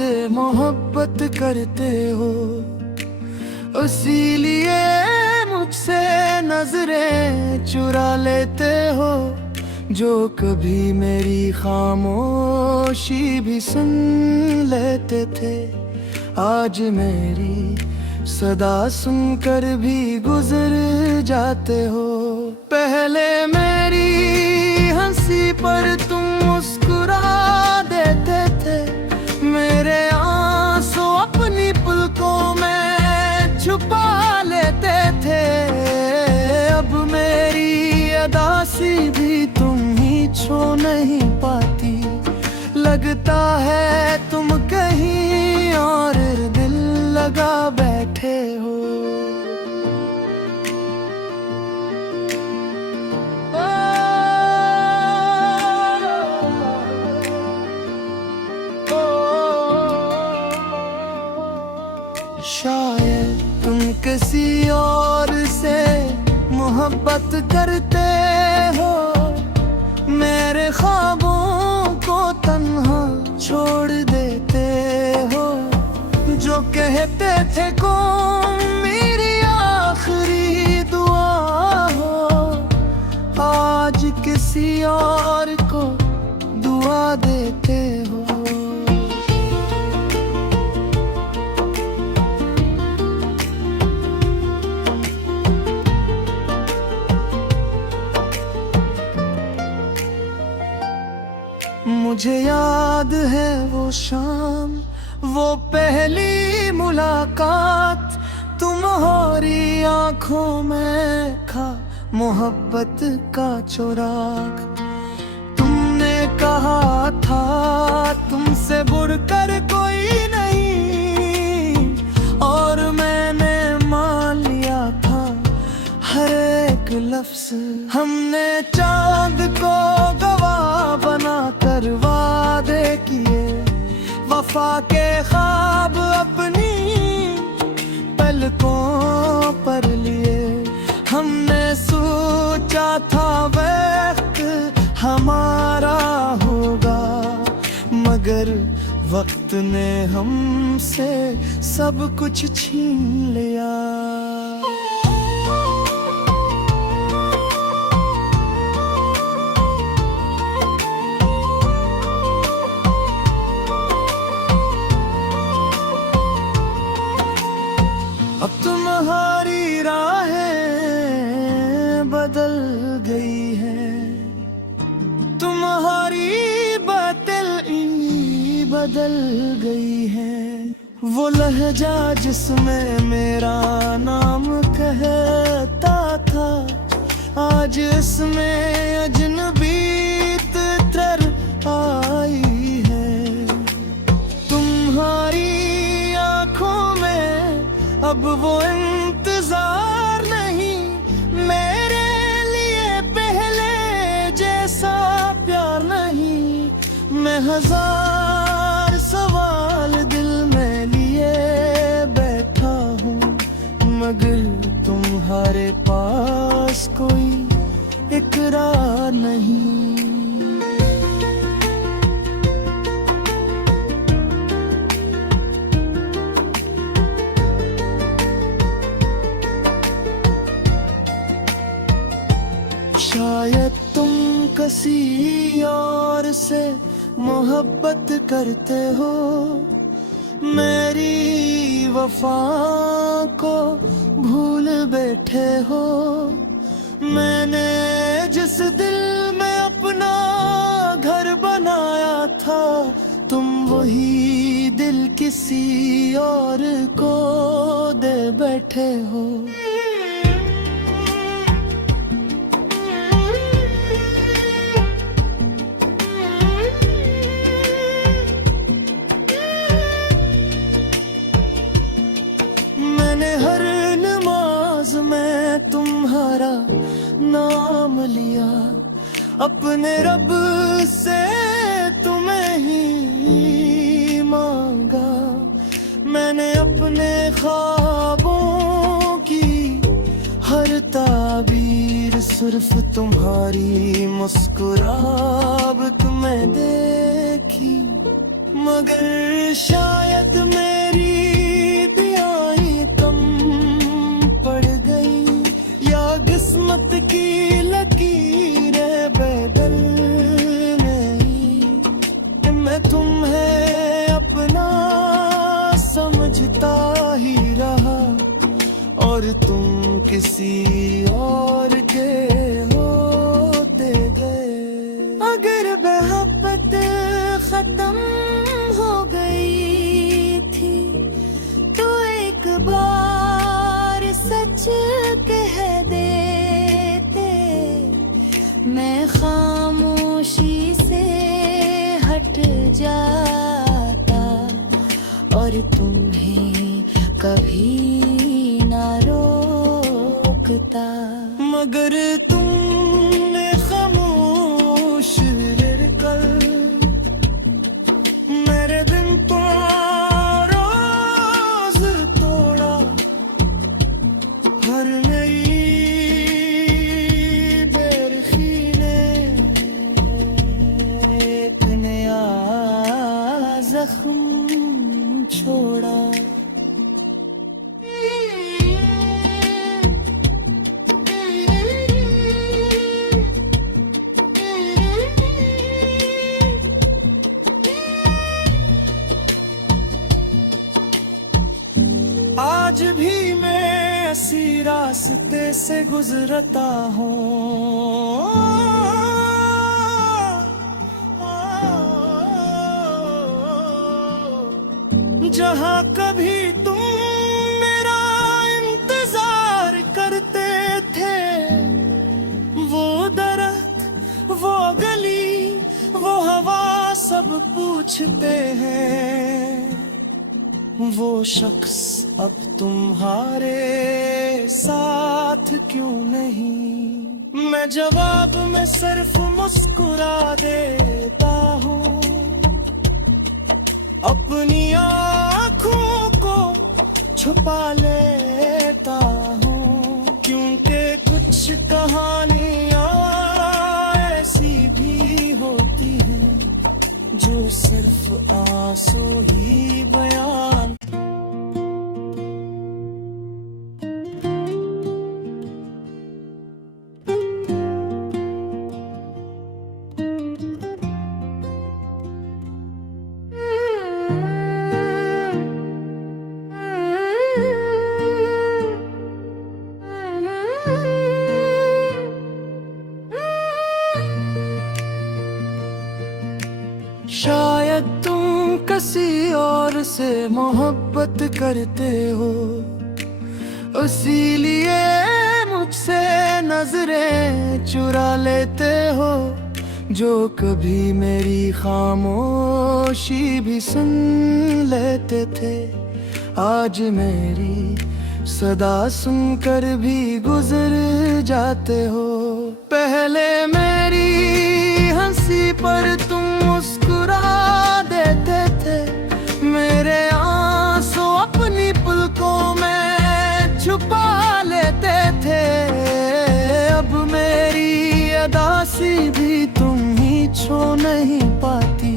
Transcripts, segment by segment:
जिससे मोहब्बत करते हो, इसीलिए मुझसे नजरें चुरा लेते हो। जो कभी मेरी खामोशी भी सुन लेते थे, आज मेरी सदा सुनकर भी गुजर जाते हो। पहले मेरी हंसी पर तुम मुस्कुरा देते थे, मेरे आंसू अपनी पलकों में छुपा लेते थे। अब मेरी अदासी भी तुम ही छू नहीं पाती, लगता है तुम कहीं और दिल लगा बैठे हो। शायद तुम किसी और से मोहब्बत करते हो, मेरे ख्वाबों को तन्हा छोड़ देते हो। जो कहते थे कौन मेरी आखिरी दुआ हो, आज किसी और को दुआ देते हो। मुझे याद है वो शाम, वो पहली मुलाकात, तुम्हारी आंखों में था मोहब्बत का चुराग। तुमने कहा था तुमसे बढ़कर कोई नहीं, और मैंने मान लिया था हर एक लफ्ज। हमने चांद को गवाह बनाकर वादे किए, वफा के ख्वाब अपनी पलकों पर लिए। हमने सोचा था वक्त हमारा होगा, मगर वक्त ने हमसे सब कुछ छीन लिया। अब तुम्हारी राहें बदल गई हैं, तुम्हारी बातें बदल गई हैं। वो लहजा जिसमें मेरा नाम कहता था, आज इसमें अजनबी तर आई है। तुम्हारी आंखों में अब वो इंतजार नहीं, मेरे लिए पहले जैसा प्यार नहीं। मैं हजार सवाल दिल में लिए बैठा हूँ, मगर तुम्हारे पास कोई इकरार नहीं। शायद तुम किसी और से मोहब्बत करते हो, मेरी वफा को भूल बैठे हो। मैंने जिस दिल में अपना घर बनाया था, तुम वही दिल किसी और को दे बैठे हो। हर नमाज में तुम्हारा नाम लिया, अपने रब से तुम्हें ही मांगा। मैंने अपने ख्वाबों की हर ताबीर सिर्फ तुम्हारी मुस्कुराहट में देखी। मगर शायद मेरी दुआएं कम पड़ गई, या किस्मत की लकीरें बदल गई। मैं तुम्हें अपना समझता ही रहा और तुम किसी और के होते गए। अगर मोहब्बत खत्म हो गई थी तो एक बार सच कह देते, मैं खामोशी से हट जाता और तुम्हें कभी ना रोकता। मगर तुमने खामोश रहकर मेरे दिन तो रोज तोड़ा, हर नई बेरखी ने एक नया जख्म छोड़ा। आज भी मैं इसी रास्ते से गुजरता हूँ, जहाँ कभी तुम मेरा इंतजार करते थे। वो दरख्त, वो गली, वो हवा सब पूछते हैं, वो शख्स अब तुम्हारे साथ क्यों नहीं। मैं जवाब में सिर्फ मुस्कुरा देता हूँ, अपनी आँखों को छुपा लेता हूँ, क्योंकि कुछ कहानियाँ ऐसी भी होती हैं जो सिर्फ आंसू ही बयान। शायद तुम किसी और से मोहब्बत करते हो, इसीलिए मुझसे नजरें चुरा लेते हो। जो कभी मेरी खामोशी भी सुन लेते थे, आज मेरी सदा सुनकर भी गुजर जाते हो। पहले मेरी हंसी पर तुम मुस्कुरा देते थे, मेरे आंसू अपनी पलकों में छुपा लेते थे। अब मेरी अदासी भी तुम ही छू नहीं पाती,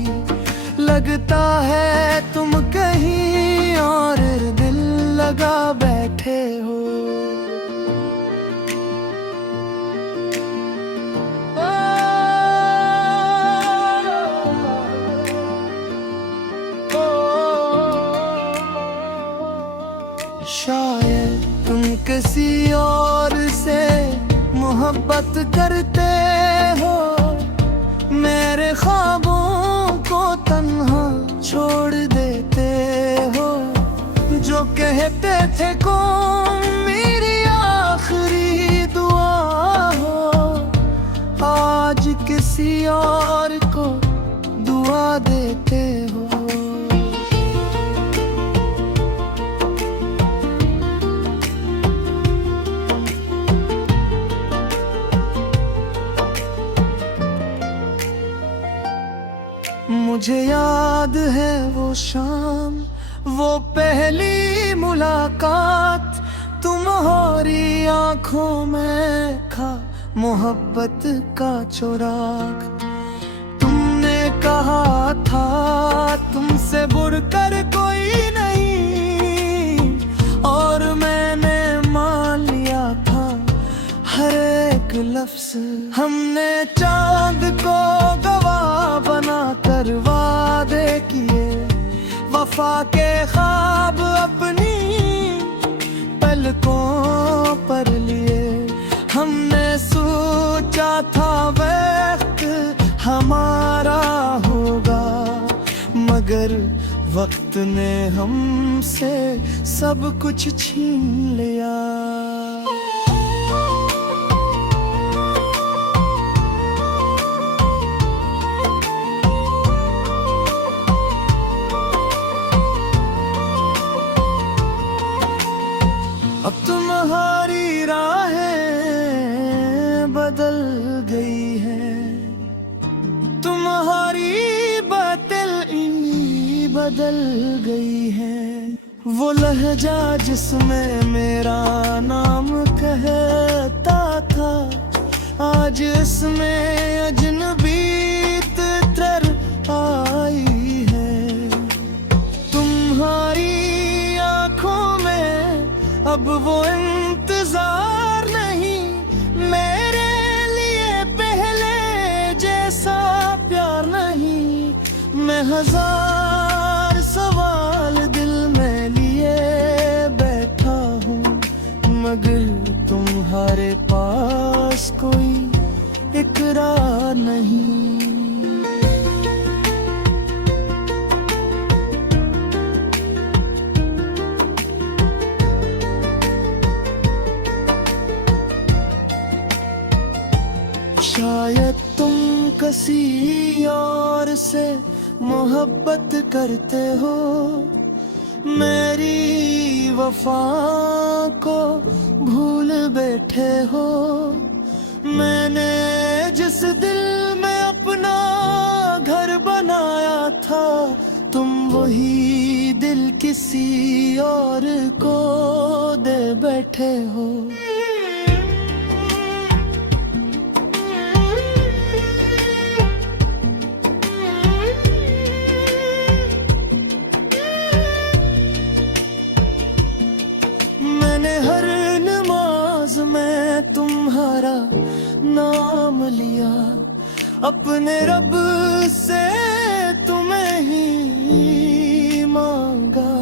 लगता है तुम कहीं और दिल लगा बैठे हो। शायद तुम किसी और से मोहब्बत करते हो, मेरे ख्वाबों को तन्हा छोड़ देते हो। जो कहते थे कौन मेरी आखिरी दुआ हो, आज किसी और को दुआ देते हो। मुझे याद है वो शाम, वो पहली मुलाकात, तुम्हारी आंखों में था मोहब्बत का चुराग। तुमने कहा रहा था तुमसे बढ़कर कोई नहीं, और मैंने मान लिया था हर एक लफ्ज। हमने चांद को गवाह बना कर वादे किए, वफा के ख्वाब अपनी पलकों पर लिए। हमने सोचा था वक्त हमारा होगा, मगर वक्त ने हमसे सब कुछ छीन लिया। अब तुम्हारी राहें बदल गई है, तुम्हारी बातें बदल गई है। वो लहजा जिसमें मेरा नाम कहता था, आज इसमें अजनबी तर आई है। तुम्हारी आंखों में अब वो इंतजार नहीं, मेरे लिए पहले जैसा प्यार नहीं। मैं हजार सवाल दिल में लिए बैठा हूँ, मगर तुम्हारे पास कोई इकरार नहीं। शायद तुम किसी और से मोहब्बत करते हो, मेरी वफा को भूल बैठे हो। मैंने जिस दिल में अपना घर बनाया था, तुम वही दिल किसी और को दे बैठे हो। हर नमाज में तुम्हारा नाम लिया, अपने रब से तुम्हें ही मांगा।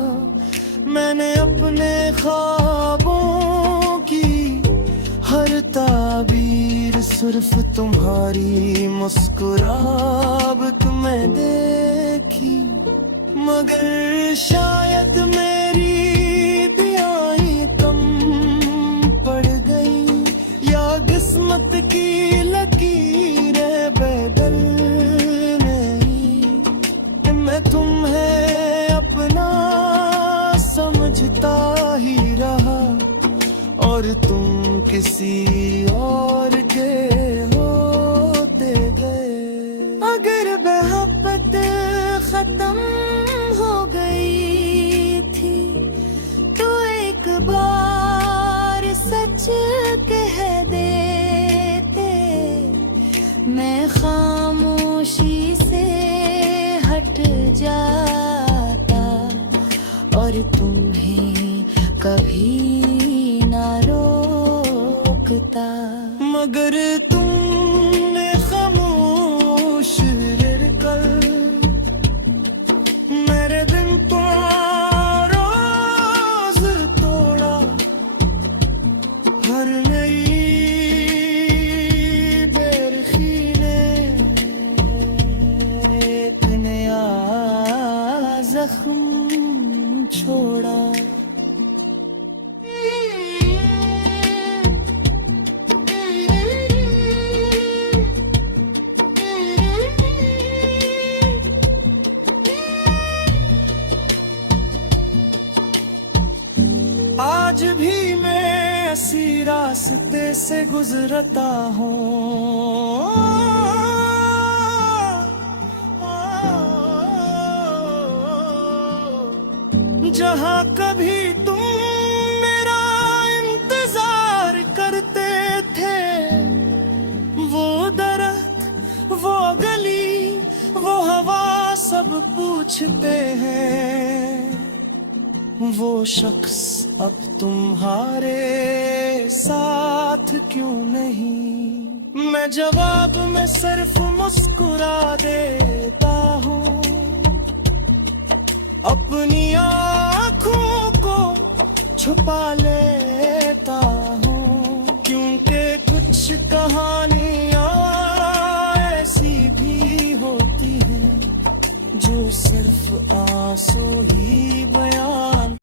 मैंने अपने ख्वाबों की हर ताबीर सिर्फ तुम्हारी मुस्कुराहट में देखी, मगर शायद मेरी किस्मत की लकीरें बदल नहीं। मैं तुम्हें अपना समझता ही रहा, और तुम किसी और के होते गए। अगर मोहब्बत खत्म हो गई थी तो एक बार सच कह देते, मैं खामोशी से हट जाता और तुम्हें कभी ना रोकता। मगर तुमने खामोश रहकर मेरे दिन को रोज तोड़ा। हर नई बेरखी ने एक नया जख्म छोड़ा। आज भी मैं इसी रास्ते से गुजरता हूँ, जहाँ कभी तुम मेरा इंतजार करते थे। वो दरख्त, वो गली, वो हवा पूछते हैं वो शख्स अब तुम्हारे साथ क्यों नहीं। मैं जवाब में सिर्फ मुस्कुरा देता हूँ, अपनी आँखों को छुपा लेता हूँ, क्योंकि कुछ कहानियाँ ऐसी भी होती हैं जो सिर्फ आंसू ही बयान।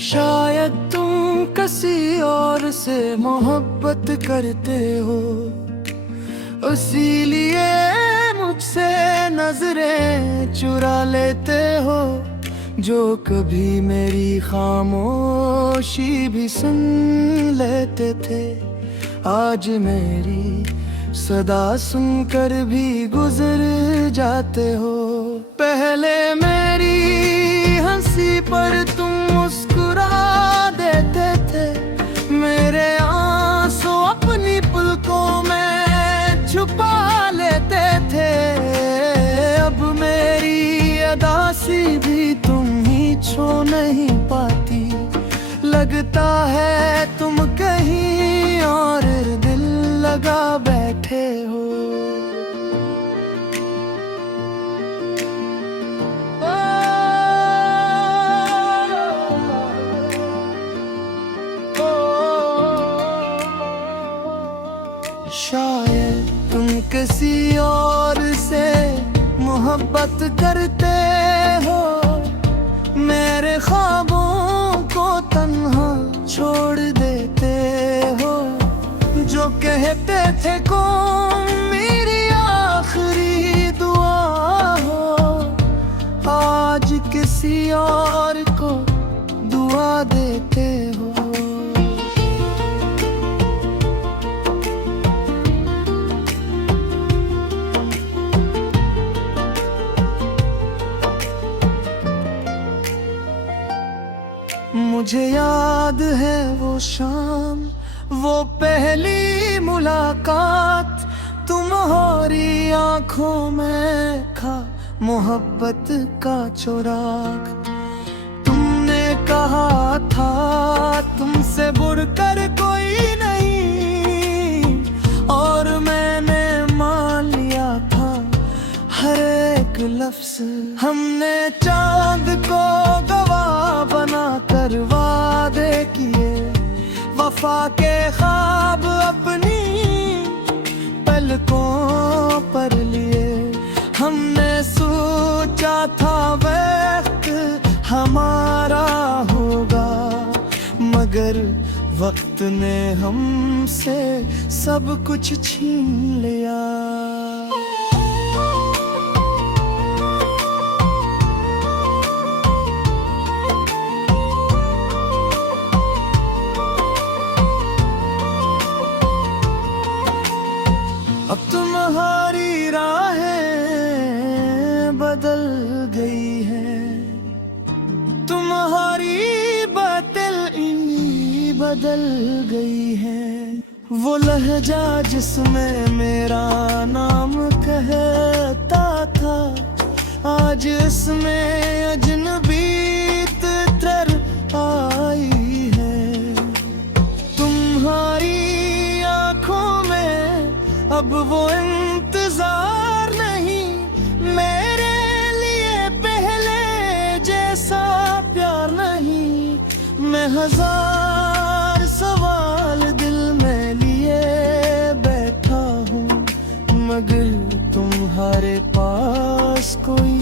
शायद तुम किसी और से मोहब्बत करते हो, इसीलिए मुझसे नजरें चुरा लेते हो। जो कभी मेरी खामोशी भी सुन लेते थे, आज मेरी सदा सुनकर भी गुजर जाते हो। पहले मेरी हंसी पर तुम मुस्कुरा देते थे, मेरे आंसू अपनी पलकों में छुपा लेते थे। अब मेरी अदासी भी तुम ही छू नहीं पाती, लगता है तुम कहीं और दिल लगा बैठे हो। शायद तुम किसी और से मोहब्बत करते हो, मेरे ख्वाबों को तन्हा छोड़ देते हो। जो कहते थे कौन मेरी आखिरी दुआ हो, आज किसी और को दुआ देते हो। मुझे याद है वो शाम, वो पहली मुलाकात, तुम्हारी आंखों में था मोहब्बत का चुराग। तुमने कहा था तुमसे बढ़कर कोई नहीं, और मैंने मान लिया था हर एक लफ्ज। हमने चांद को गवाह बना कर वादे किए, वफा के ख्वाब अपनी पलकों पर लिए। हमने सोचा था वक्त हमारा होगा, मगर वक्त ने हमसे सब कुछ छीन लिया। अब तुम्हारी राहें बदल गई हैं, तुम्हारी बातें बदल गई हैं। वो लहजा जिसमें मेरा नाम कहता था, आज इसमें अजनबी तर आई है। तुम्हारी आंखों में अब वो इंतजार नहीं, मेरे लिए पहले जैसा प्यार नहीं। मैं हजार सवाल दिल में लिए बैठा हूँ, मगर तुम्हारे पास कोई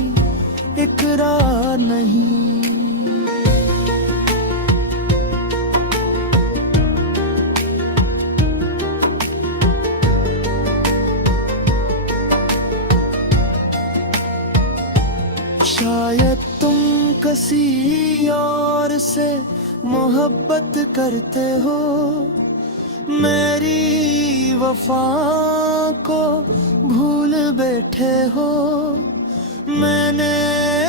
इकरार नहीं। शायद तुम किसी और से मोहब्बत करते हो, मेरी वफा को भूल बैठे हो। मैंने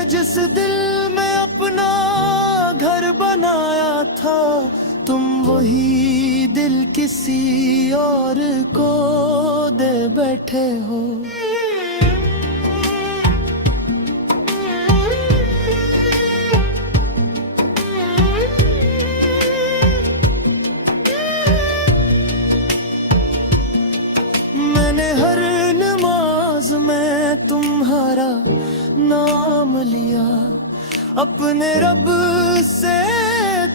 जिस दिल में अपना घर बनाया था, तुम वही दिल किसी और को दे बैठे हो। मैंने हर नमाज में तुम्हारा नाम लिया, अपने रब से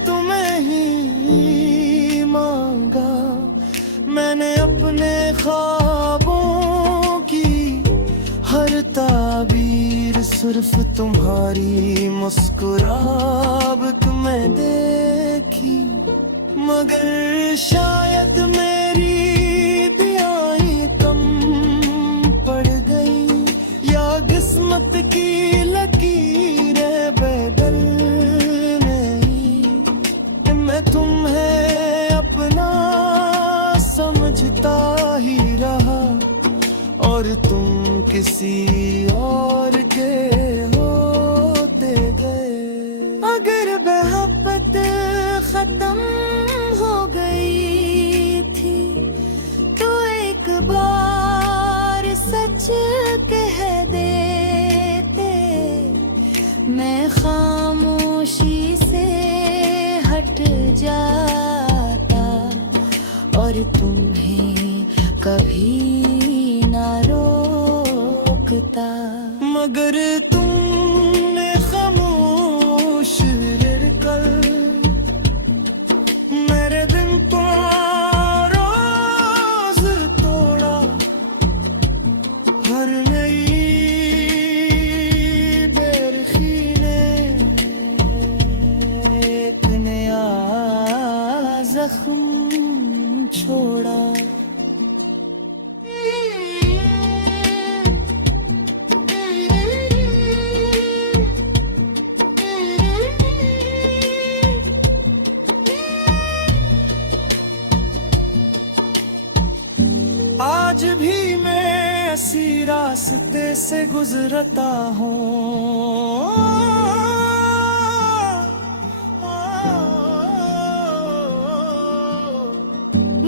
तुम्हें ही मांगा। मैंने अपने ख्वाबों की हर ताबीर सिर्फ तुम्हारी मुस्कुराहट में देखी। मगर शायद मेरी दुआएं कम पड़ गई, या किस्मत की लकीरें बदल गई। मैं तुम्हें अपना समझता ही रहा, और तुम किसी और के होते गए। अगर मोहब्बत खत्म हो गई थी तो एक बार सच कह देते, मैं खामोशी से हट जाता और तुम्हें कभी ना रोकता। मगर तुमने खामोश रहकर मेरे दिन तो रोज तोड़ा। हर नई बेरखी ने एक नया जख्म छोड़ा। आज भी मैं इसी रास्ते से गुजरता हूँ,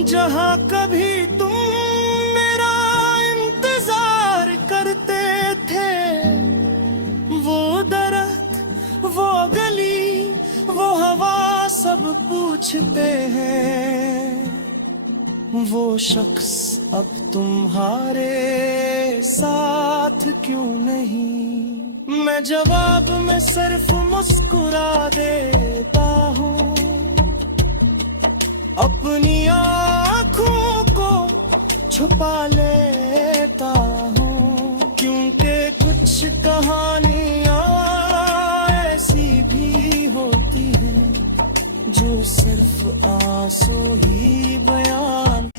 जहाँ कभी तुम मेरा इंतजार करते थे। वो दरख्त, वो गली, वो हवा सब पूछते हैं, वो शख्स अब तुम्हारे साथ क्यों नहीं। मैं जवाब में सिर्फ मुस्कुरा देता हूँ, अपनी आँखों को छुपा लेता हूँ। क्योंकि कुछ कहानियाँ ऐसी भी होती हैं जो सिर्फ आंसू ही बयान।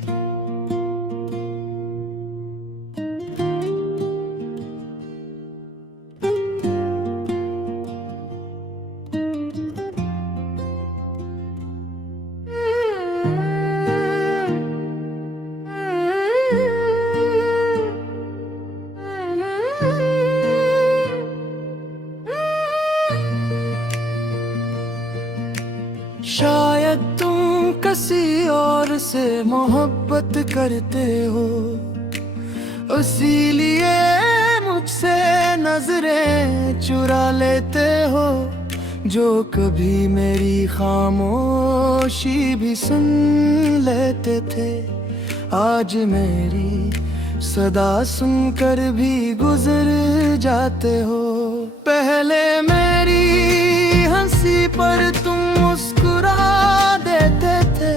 शायद तुम किसी और से मोहब्बत करते हो, इसीलिए मुझसे नजरें चुरा लेते हो। जो कभी मेरी खामोशी भी सुन लेते थे, आज मेरी सदा सुनकर भी गुजर जाते हो। पहले मेरी हंसी पर तुम मुस्कुरा देते थे,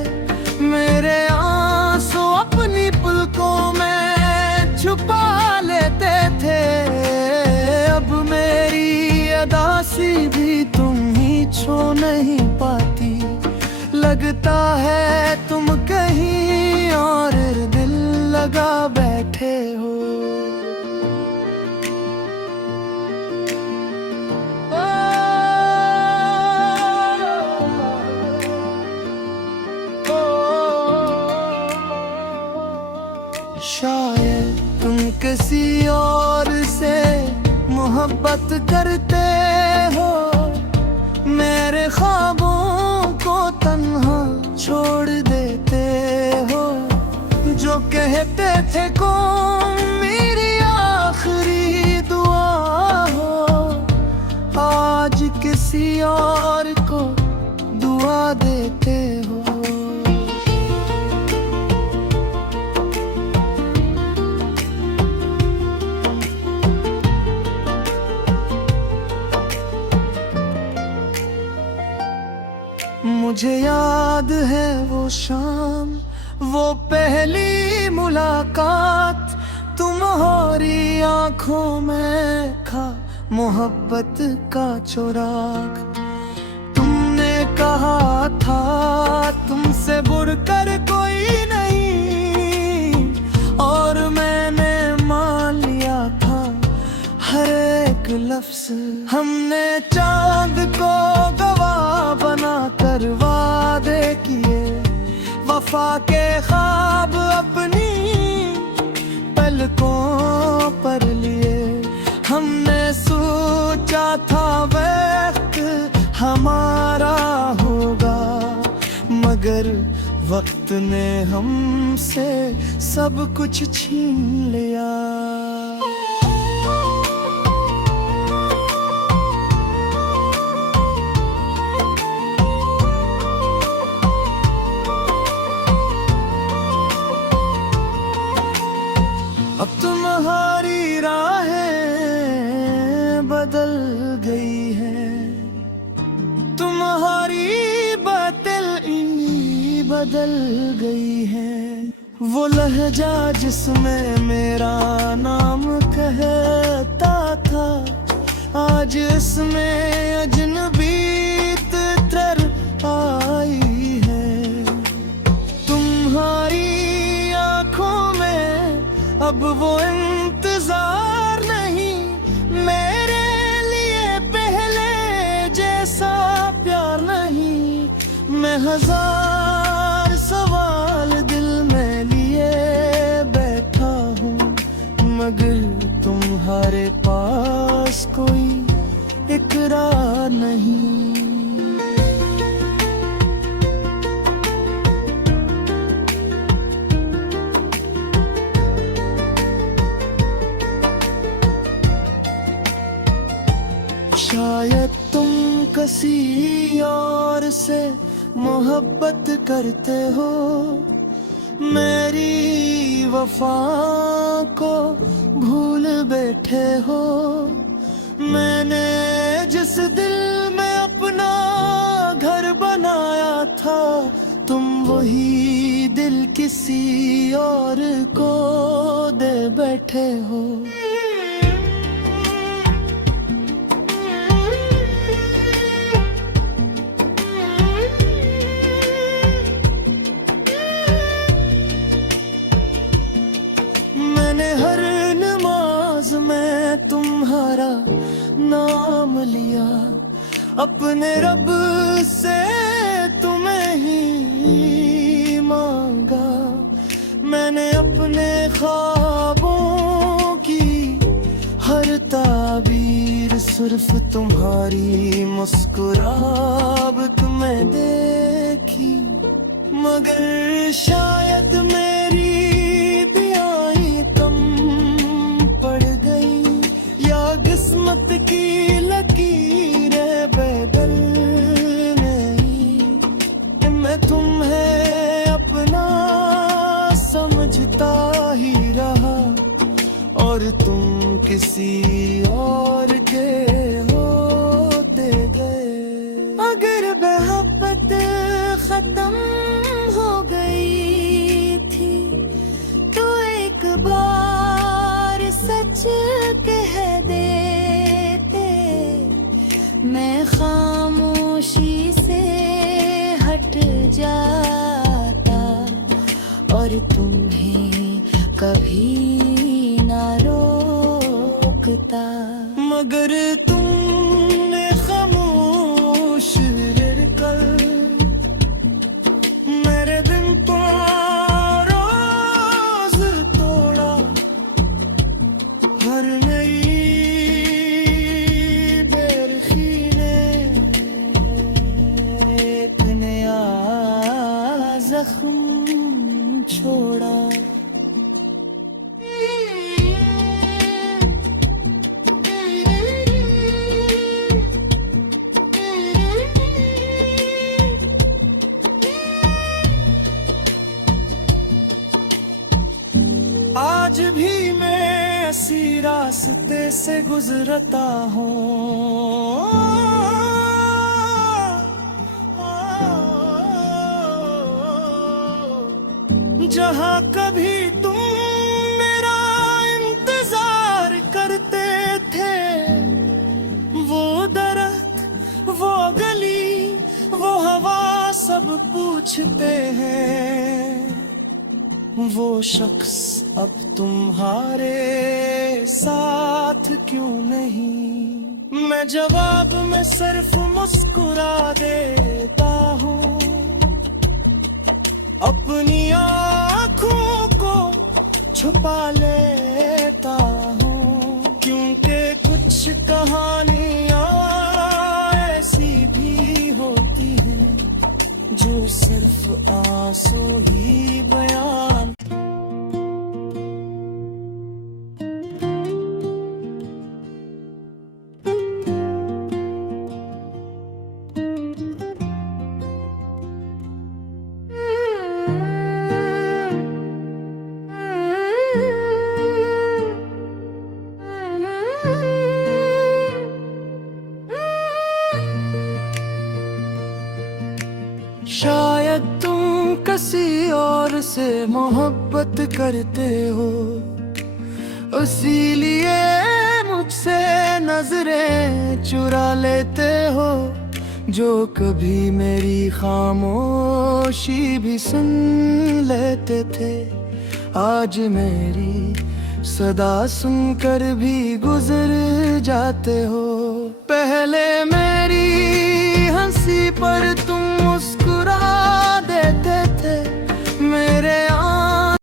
मेरे आंसू अपनी पलकों में छुपा लेते थे। अब मेरी अदासी भी तुम ही छू नहीं पाती, लगता है तुम कहीं और दिल लगा बैठे हो। शायद तुम किसी और से मोहब्बत करते हो, मेरे ख्वाबों को तन्हा छोड़ देते हो। जो कहते थे कौन मेरी आखिरी दुआ हो, आज किसी और को दुआ देते हो। मुझे याद है वो शाम, वो पहली मुलाकात, तुम्हारी आंखों में था मोहब्बत का चुराग। तुमने कहा था तुमसे बढ़कर कोई नहीं, और मैंने मान लिया था हर एक लफ्ज। हमने चांद को गवाह बना कर वादे किए, वफा के ख्वाब अपनी पलकों पर लिए। हमने सोचा था वक्त हमारा होगा, मगर वक्त ने हमसे सब कुछ छीन लिया। अब तुम्हारी राहें बदल गई हैं, तुम्हारी बातें बदल गई हैं। वो लहजा जिसमें मेरा नाम कहता था, आज इसमें अजनबी तर आई है। तुम्हारी आंखों में अब वो इंतजार नहीं, मेरे लिए पहले जैसा प्यार नहीं। मैं हजार सवाल दिल में लिए बैठा हूँ, मगर तुम्हारे पास कोई इकरार नहीं। शायद तुम किसी और से मोहब्बत करते हो, मेरी वफा को भूल बैठे हो। मैंने जिस दिल में अपना घर बनाया था, तुम वही दिल किसी और को दे बैठे हो। मैंने हर नमाज में तुम्हारा नाम लिया, अपने रब से तुम्हें ही मांगा। मैंने अपने ख्वाबों की हर ताबीर सिर्फ तुम्हारी मुस्कुराहट में देखी, मगर शायद मेरी किस्मत की लकीरें बदल नहीं। मैं तुम्हें अपना समझता ही रहा, और तुम किसी और के होते गए। अगर मोहब्बत खत्म हो गई थी तो एक बार सच कह देते, मैं खामोशी से हट जाता और तुम्हें कभी ना रोकता। मगर तुमने खामोश रहकर मेरे दिन को रोज तो तोड़ा। आज भी मैं ऐसी रास्ते से गुजरता हूँ जहाँ कभी तुम मेरा इंतजार करते थे। वो दरख्त, वो गली, वो हवा सब पूछते हैं, वो शख्स अब तुम्हारे साथ क्यों नहीं। मैं जवाब में सिर्फ मुस्कुरा देता हूँ, अपनी आँखों को छुपा लेता हूँ, क्योंकि कुछ कहानियाँ ऐसी भी होती हैं जो सिर्फ आंसू ही बयान। शायद तुम किसी और से मोहब्बत करते हो, इसीलिए मुझसे नजरें चुरा लेते हो। जो कभी मेरी खामोशी भी सुन लेते थे, आज मेरी सदा सुनकर भी गुजर जाते हो। पहले मेरी हंसी पर तुम